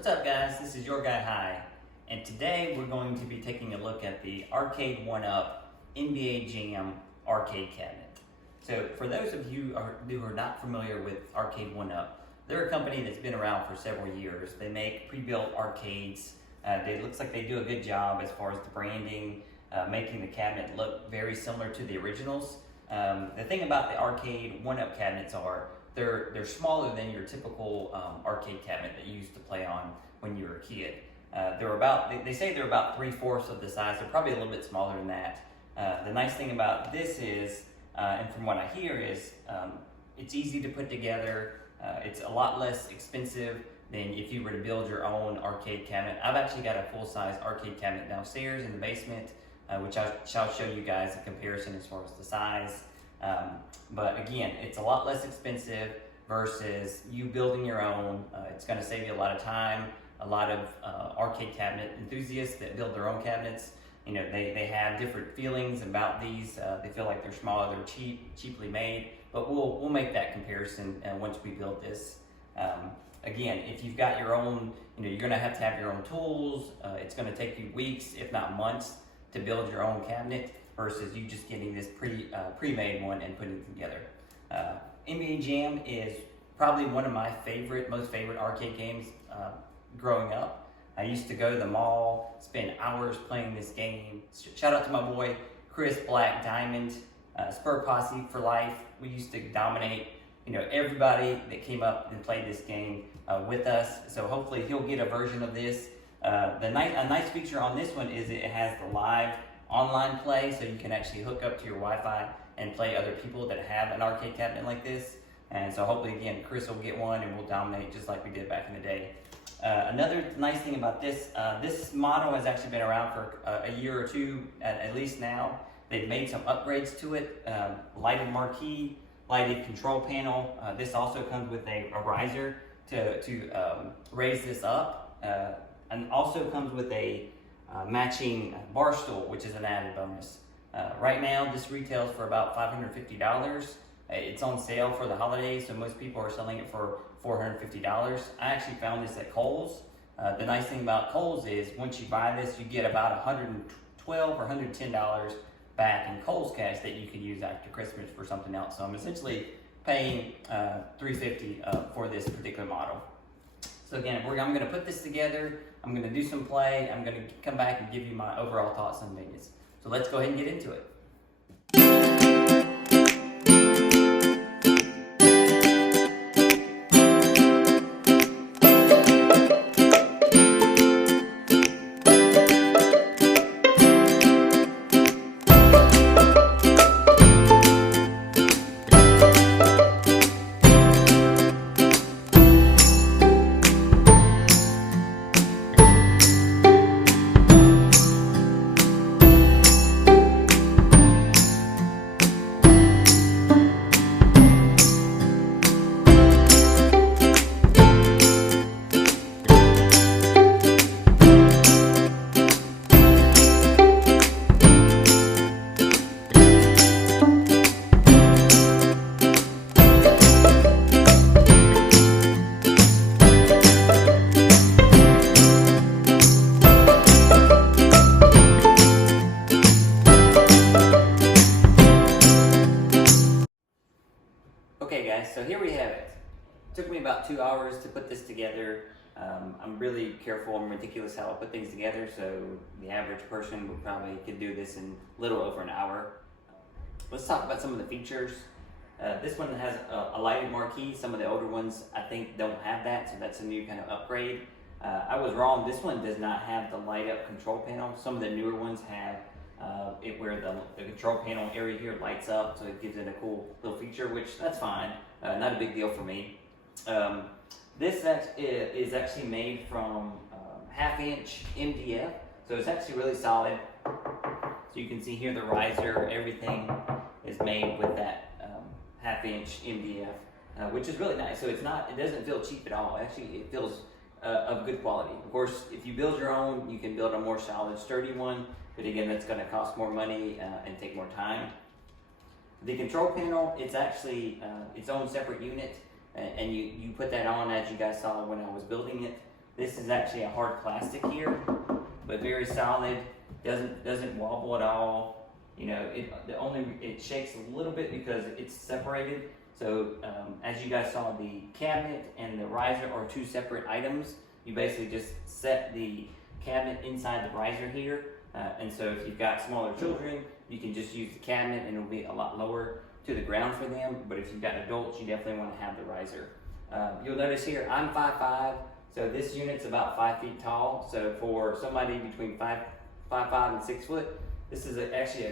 What's up guys, this is your guy Hi, and today we're going to be taking a look at the Arcade1Up NBA Jam Arcade Cabinet. So for those of you who are not familiar with Arcade1Up, they're a company that's been around for several years. They make pre-built arcades. It looks like they do a good job as far as the branding, making the cabinet look very similar to the originals. The thing about the Arcade1Up cabinets are they're smaller than your typical arcade cabinet that you used to play on when you were a kid. They say they're about 3/4 of the size. They're probably a little bit smaller than that. The nice thing about this is, and from what I hear is, it's easy to put together. It's a lot less expensive than if you were to build your own arcade cabinet. I've actually got a full-size arcade cabinet downstairs in the basement, which I shall show you guys a comparison as far as the size. But again, it's a lot less expensive versus you building your own. It's going to save you a lot of time. A lot of arcade cabinet enthusiasts that build their own cabinets, you know, they have different feelings about these. They feel like they're smaller, they're cheaply made. But we'll make that comparison once we build this. Again, if you've got your own, you know, you're going to have your own tools. It's going to take you weeks, if not months, to build your own cabinet versus you just getting this pre-made one and putting it together. NBA Jam is probably one of my most favorite arcade games growing up. I used to go to the mall, spend hours playing this game. Shout out to my boy Chris Black Diamond, Spur Posse for life. We used to dominate, you know, everybody that came up and played this game with us. So hopefully he'll get a version of this. A nice feature on this one is it has the live online play, so you can actually hook up to your Wi-Fi and play other people that have an arcade cabinet like this. And so hopefully, again, Chris will get one and we'll dominate just like we did back in the day. Another nice thing about this, this model has actually been around for a year or two at least now. They've made some upgrades to it, lighted marquee, lighted control panel. This also comes with a riser to raise this up, and also comes with a matching bar stool, which is an added bonus. Right now, this retails for about $550. It's on sale for the holidays, so most people are selling it for $450. I actually found this at Kohl's. The nice thing about Kohl's is once you buy this, you get about $112 or $110 back in Kohl's cash that you can use after Christmas for something else. So I'm essentially paying $350 for this particular model. So again, I'm going to put this together. I'm going to do some play. I'm going to come back and give you my overall thoughts on Vegas. So let's go ahead and get into it. Okay guys, so here we have it. It took me about 2 hours to put this together. I'm really careful and meticulous how I put things together, so the average person could do this in a little over an hour. Let's talk about some of the features. This one has a lighted marquee. Some of the older ones I think don't have that, so that's a new kind of upgrade. I was wrong, this one does not have the light up control panel. Some of the newer ones have it where the control panel area here lights up, so it gives it a cool little feature, which that's fine, not a big deal for me. This is actually made from 1/2-inch MDF, so it's actually really solid. So you can see here the riser, everything is made with that 1/2-inch MDF, which is really nice. So it doesn't feel cheap at all. Actually, it feels of good quality. Of course, if you build your own, you can build a more solid, sturdy one. But again, that's going to cost more money and take more time. The control panel, it's actually its own separate unit, and you put that on as you guys saw when I was building it. This is actually a hard plastic here, but very solid. Doesn't wobble at all. You know, it shakes a little bit because it's separated. So as you guys saw, the cabinet and the riser are two separate items. You basically just set the cabinet inside the riser here. And so if you've got smaller children, you can just use the cabinet and it'll be a lot lower to the ground for them. But if you've got adults, you definitely want to have the riser. You'll notice here, I'm 5'5", so this unit's about 5 feet tall. So for somebody between 5'5" and 6 foot, this is actually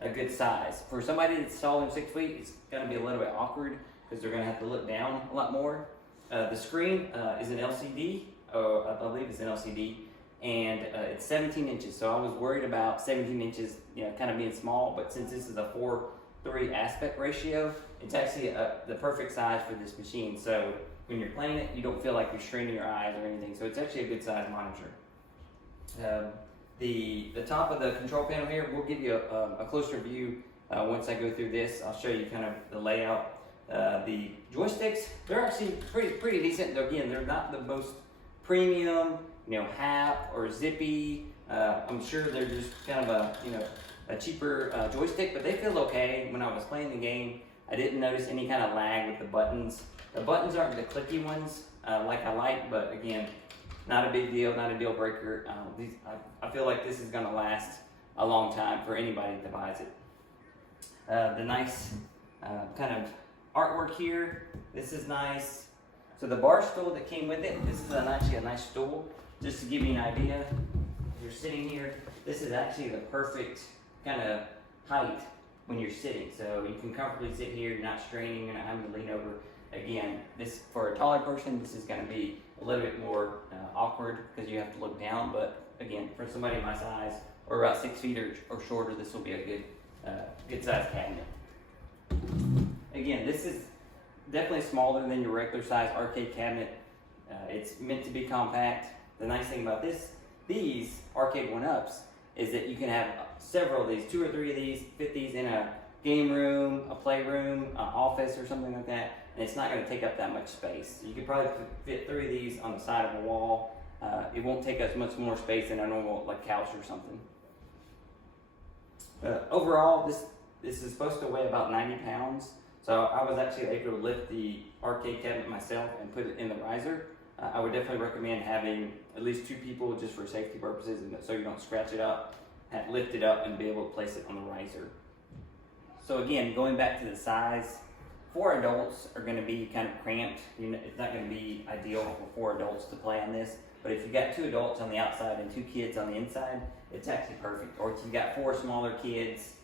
a good size. For somebody that's taller than 6 feet, it's gonna be a little bit awkward because they're gonna have to look down a lot more. The screen is an LCD, I believe it's an LCD, and it's 17 inches. So I was worried about 17 inches, you know, kind of being small, but since this is a 4:3 aspect ratio, it's actually the perfect size for this machine. So when you're playing it, you don't feel like you're straining your eyes or anything. So it's actually a good size monitor. The top of the control panel here, we'll give you a closer view once I go through this. I'll show you kind of the layout. The joysticks, they're actually pretty decent. Again, they're not the most premium, you know, HAP or Zippy. I'm sure they're just kind of a cheaper joystick, but they feel okay. When I was playing the game, I didn't notice any kind of lag with the buttons. The buttons aren't the clicky ones like I like, but again, not a big deal, not a deal breaker. I feel like this is gonna last a long time for anybody that buys it. The nice kind of artwork here, this is nice. So the bar stool that came with it, this is actually a nice stool. Just to give you an idea, if you're sitting here, this is actually the perfect kind of height when you're sitting. So you can comfortably sit here, you're not straining, you're not having to lean over. Again, this for a taller person, this is gonna be a little bit more awkward because you have to look down, but again, for somebody my size or about 6 feet or shorter, this will be a good size cabinet. Again, this is definitely smaller than your regular size arcade cabinet. It's meant to be compact. The nice thing about these Arcade1Ups is that you can have several of these, 2 or 3 of these, fit these in a game room, a playroom, an office or something like that, and it's not going to take up that much space. You could probably fit 3 of these on the side of a wall. It won't take us much more space than a normal couch or something. Overall, this is supposed to weigh about 90 pounds. So I was actually able to lift the arcade cabinet myself and put it in the riser. I would definitely recommend having at least 2 people just for safety purposes, and so you don't scratch it up, lift it up and be able to place it on the riser. So again, going back to the size, 4 adults are going to be kind of cramped. It's not going to be ideal for 4 adults to play on this, but if you've got 2 adults on the outside and 2 kids on the inside, it's actually perfect. Or if you've got 4 smaller kids,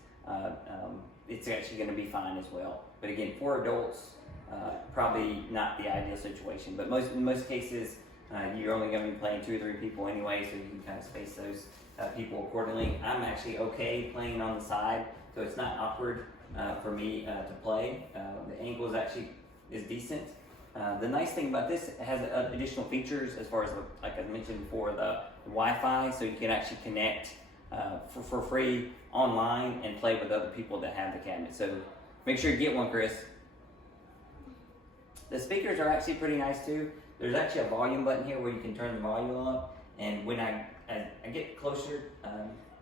it's actually going to be fine as well. But again, 4 adults, probably not the ideal situation. But in most cases, you're only going to be playing 2 or 3 people anyway, so you can kind of space those people accordingly. I'm actually okay playing on the side, so it's not awkward for me to play. The angle is decent. The nice thing about this, it has additional features as far as, like I mentioned before, the Wi-Fi, so you can actually connect for free online and play with other people that have the cabinet. So make sure you get one, Chris. The speakers are actually pretty nice too. There's actually a volume button here where you can turn the volume up, and when I get closer,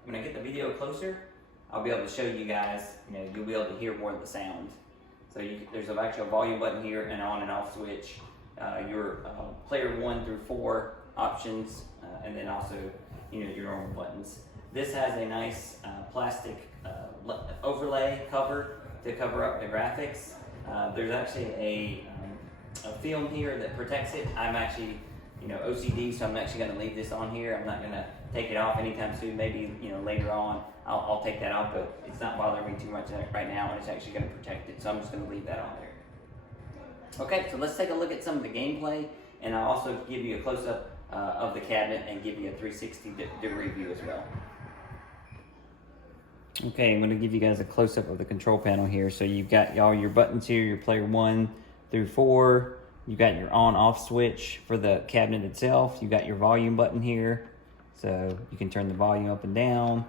when I get the video closer, I'll be able to show you guys, you'll be able to hear more of the sound. So there's actually a volume button here, and on and off switch, your player 1 through 4 options, and then also your normal buttons. This has a nice plastic overlay cover to cover up the graphics. There's actually a film here that protects it. I'm actually OCD, so I'm actually going to leave this on here. I'm not going to take it off anytime soon. Maybe later on I'll take that off, but it's not bothering me too much right now, and it's actually going to protect it, so I'm just going to leave that on there. Okay, so let's take a look at some of the gameplay, and I'll also give you a close-up of the cabinet and give you a 360-degree view as well. Okay, I'm going to give you guys a close-up of the control panel here. So you've got all your buttons here, your player 1 through 4. You've got your on-off switch for the cabinet itself. You've got your volume button here, so you can turn the volume up and down.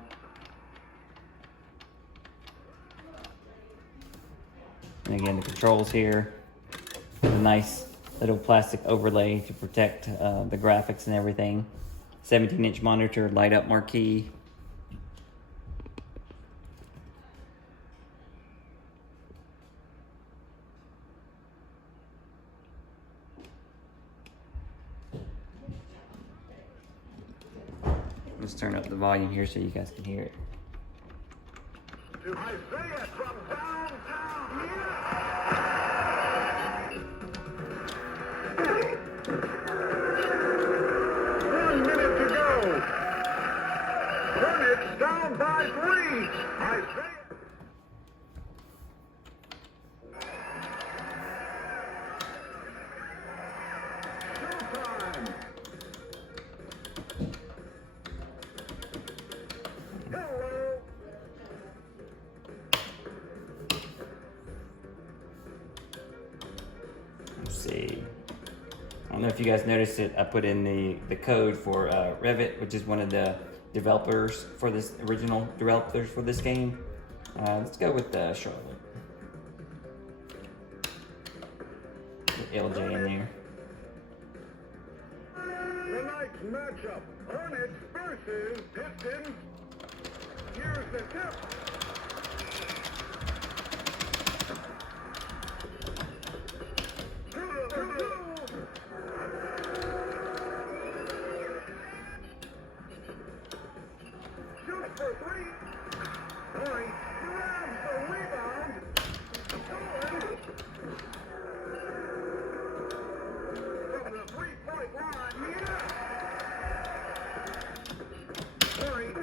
And again, the controls here. The nice little plastic overlay to protect the graphics and everything. 17-inch monitor, light up marquee. Let's turn up the volume here so you guys can hear it. To Isaiah from downtown here. 1 minute to go. Hornets down by 3. Isaiah. Showtime. Hello. Let's see. I don't know if you guys noticed it. I put in the code for Revit, which is one of the developers for this original developers for this game. Let's go with Charlotte. Put LJ in there. Tonight's matchup, Hornets versus Pistons. Here's the tip. Shoots for 3. Point, grabs the rebound. Scores. From the 3-point line, yeah. Point.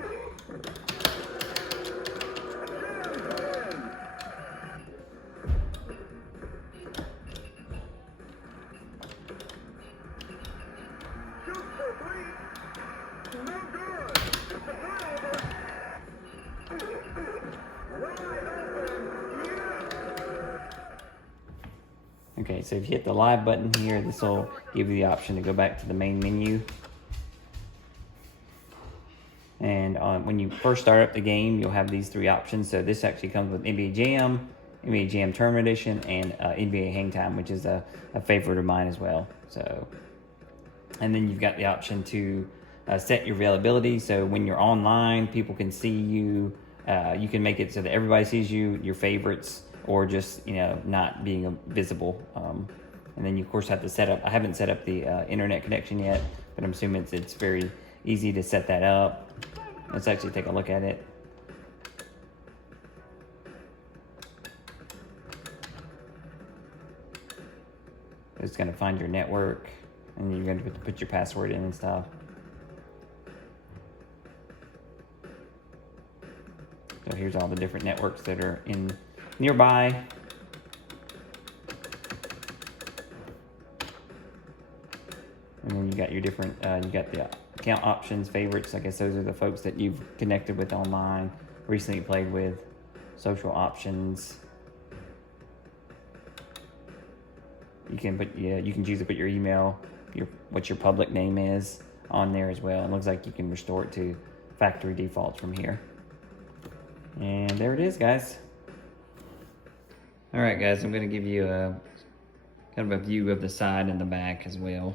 Jam in. Shoots for 3. No good. It's a turnover. Wide open. Yeah. Okay, so if you hit the live button here, this will give you the option to go back to the main menu. And when you first start up the game, you'll have these 3 options. So this actually comes with NBA Jam, NBA Jam Tournament Edition, and NBA Hang Time, which is a favorite of mine as well. So, and then you've got the option to set your availability. So when you're online, people can see you. You can make it so that everybody sees you, your favorites, or just not being visible. And then you of course have to set up. I haven't set up the internet connection yet, but I'm assuming it's very easy to set that up. Let's actually take a look at it. It's going to find your network, and you're going to put your password in and stuff. So here's all the different networks that are in nearby. And then you got your different, you got the account options, favorites. I guess those are the folks that you've connected with online, recently played with. Social options. You can put, you can choose to put your email, what your public name is on there as well. It looks like you can restore it to factory defaults from here. And there it is, guys. All right, guys, I'm going to give you a kind of a view of the side and the back as well.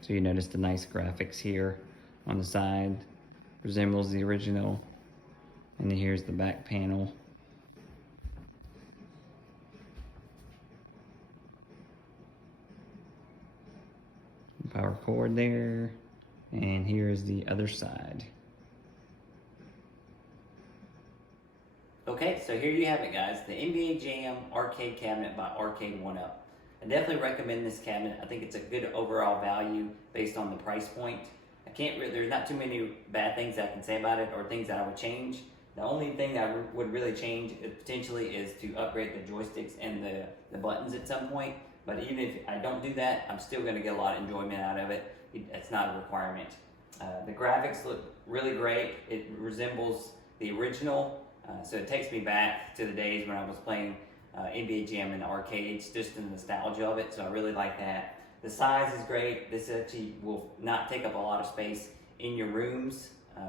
So you notice the nice graphics here on the side, resembles the original. And then here's the back panel. Power cord there. And here's the other side. Okay, so here you have it, guys. The NBA Jam Arcade Cabinet by Arcade1Up. I definitely recommend this cabinet. I think it's a good overall value based on the price point. There's not too many bad things I can say about it or things that I would change. The only thing I would really change potentially is to upgrade the joysticks and the buttons at some point. But even if I don't do that, I'm still going to get a lot of enjoyment out of it. It's not a requirement. The graphics look really great. It resembles the original. So it takes me back to the days when I was playing NBA Jam in the arcades, just the nostalgia of it. So I really like that. The size is great. This actually will not take up a lot of space in your rooms.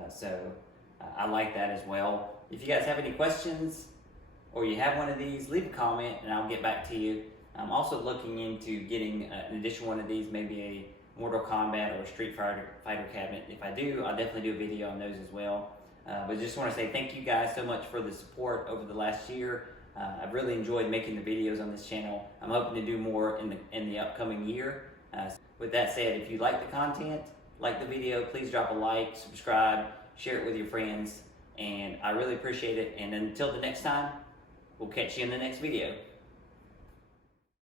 So I like that as well. if you guys have any questions or you have one of these, leave a comment and I'll get back to you. I'm also looking into getting an additional one of these, maybe a Mortal Kombat or a Street Fighter cabinet. If I do, I'll definitely do a video on those as well. But just want to say thank you guys so much for the support over the last year. I've really enjoyed making the videos on this channel. I'm hoping to do more in the upcoming year. With that said, if you like the content, like the video, please drop a like, subscribe, share it with your friends, and I really appreciate it. And until the next time, we'll catch you in the next video.